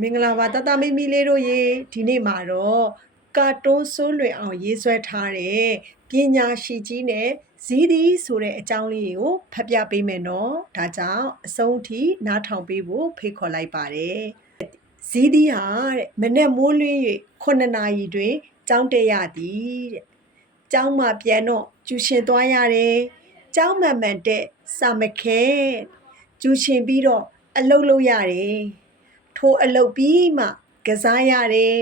မင်္ဂလာပါတတမိမိလေးတို့ရေဒီနေ့မှာတော့ကာတွန်းစိုးလွင်အောင်ရေးဆွဲထားတဲ့ပညာရှိကြီးနဲ့ဇီးဒီဆိုတဲ့အကြောင်းလေးကိုဖတ်ပြပေးမယ်နော်ဒါကြောင့်အဆုံးထိနားထောင်ပေးဖို့ဖိတ်ခေါ်လိုက်ပါတယ်ဇီးဒီဟာတဲ့မနဲ့မိုးလင်း၍9နာရီတွင်ကြောင်းတက်ရသည်တဲ့ကျောင်းမှာပြန်တော့ကျူရှင်သွားရတယ်ကျောင်းမှန်မှန်တဲ့စာမခဲကျူရှင်ပြီးတော့အလုပ်လုပ်ရတယ် ထိုအလုပ်ပြီးမှ ကစားရတယ်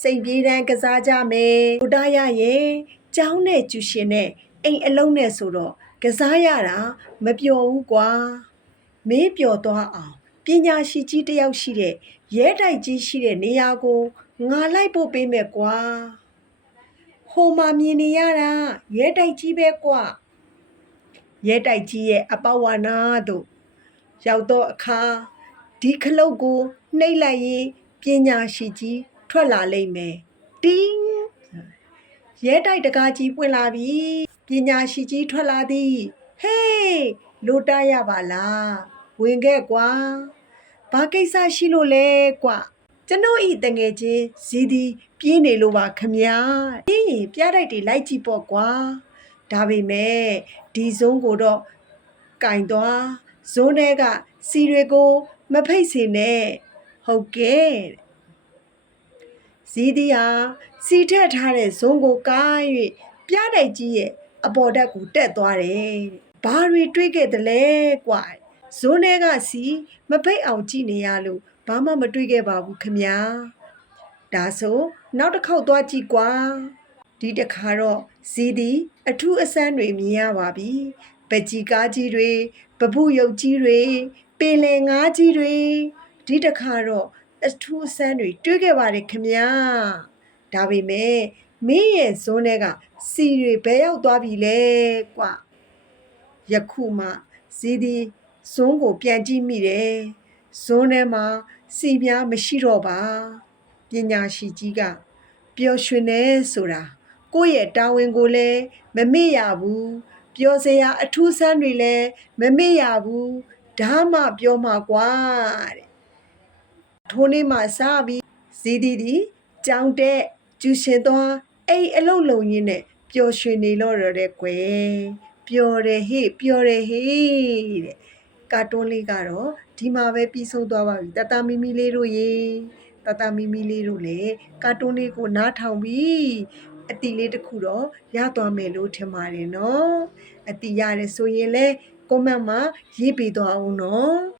စိတ်ပြေးတန်းကစားကြမယ်ဒုတာရရဲ့ကျောင်းနဲ့ကျူရှင်နဲ့အိမ်အလုံးနဲ့ဆိုတော့ကစားရတာမပျော်ဘူးကွာမင်းပျော်သွားအောင်ပညာရှိကြီးတစ်ယောက်ရှိတဲ့ရဲတိုက်ကြီးရှိတဲ့နေရာကိုငါလိုက်ဖို့ပေးမယ်ကွာဟိုမှာမြင်နေရတာရဲတိုက်ကြီးပဲကွာရဲတိုက်ကြီးရဲ့အပဝနာတို့ရောက်တော့အခါ ဒီခလုတ်ကိုနှိပ်လိုက်ရင်ပညာရှိကြီးထွက်လာလိမ့်မယ်တင်းရဲတိုက်တကားကြီးပွင့်လာပြီပညာရှိကြီးထွက်လာသည်ဟေးလိုတရပါလားဝင်ခဲ့ကွာဘာကိစ္စရှိလို့လဲကွာကျွန်တော်ဤတငယ်ချင်းဇီဒီပြေးနေလို့ပါခမညာပြင်းရင်ပြတိုက်တွေလိုက်ကြည့်ပေါ့ကွာဒါပေမဲ့ဒီဇုံးကိုတော့ကင်သွားဇုံးထဲကစီတွေကို မဖိတ်စေနဲ့ဟုတ်ကဲ့ဇီးဒီဟာစီထက်ထားတဲ့ဇုံကိုကိုင်း၍ပြတိုက်ကြီးရဲ့အပေါ်ဓာတ်ကိုတက်သွားတယ်ဘာတွေတွေးခဲ့သလဲကွာဇုံထဲကစီမဖိတ်အောင်ကြည့်နေရလို့ဘာမှမတွေးခဲ့ပါဘူးခမညာဒါဆိုနောက်တစ်ခေါက်သွားကြည့်ကွာဒီတစ်ခါတော့ဇီးဒီအထူးအဆန်းတွေမြင်ရပါပြီပကြီးကားကြီးတွေပပုရုပ်ကြီးတွေပ င်လယ်ငါးကြီးတွေဒီတစ်ခါတော့အထူးအဆန်းတွေတွေ့ခဲ့ပါတယ်ခင်ဗျာဒါပေမဲ့မင်းရဲ့ဇွန်းထဲကစီတွေဘယ်ရောက်သွားပြီလဲကွယခုမှဇီဒီဇွန်းကိုပြန်ကြည့်မိတယ်ဇွန်းထဲမှာစီများမရှိတော့ပါပညာရှိကြီးကပျော်ရွှင်နေဆိုတာကိုယ့်ရဲ့တာဝန်ကိုလည်းမမေ့ရဘူးပျော်စရာအထူးဆန်းတွေလည်းမမေ့ရဘူး ဒါမှပြောမှာကွာတဲ့ထိုးနေ့မှစပြီးဇီဒီဒီကြောင်တဲ့ကျူရှင်သွားအိမ်အလုတ်လုံရင်းနဲ့ပျော်ရွှင်နေလို့ရတဲ့ကွယ်ပျော်တယ်ဟေ့ပျော်တယ်ဟေ့တဲ့ကာတွန်းလေးကတော့ဒီမှာပဲပြီးဆုံးသွားပါပြီတတမီမီလေးတို့ရေတတမီမီလေးတို့လည်းကာတွန်းလေးကိုနားထောင်ပြီးအတီလေးတစ်ခုတော့ရသွားမယ်လို့ထင်ပါတယ်နော်အတီရတယ်ဆိုရင်လဲကွ န်မန့်မှာရေးပေးသွားအောင်နော်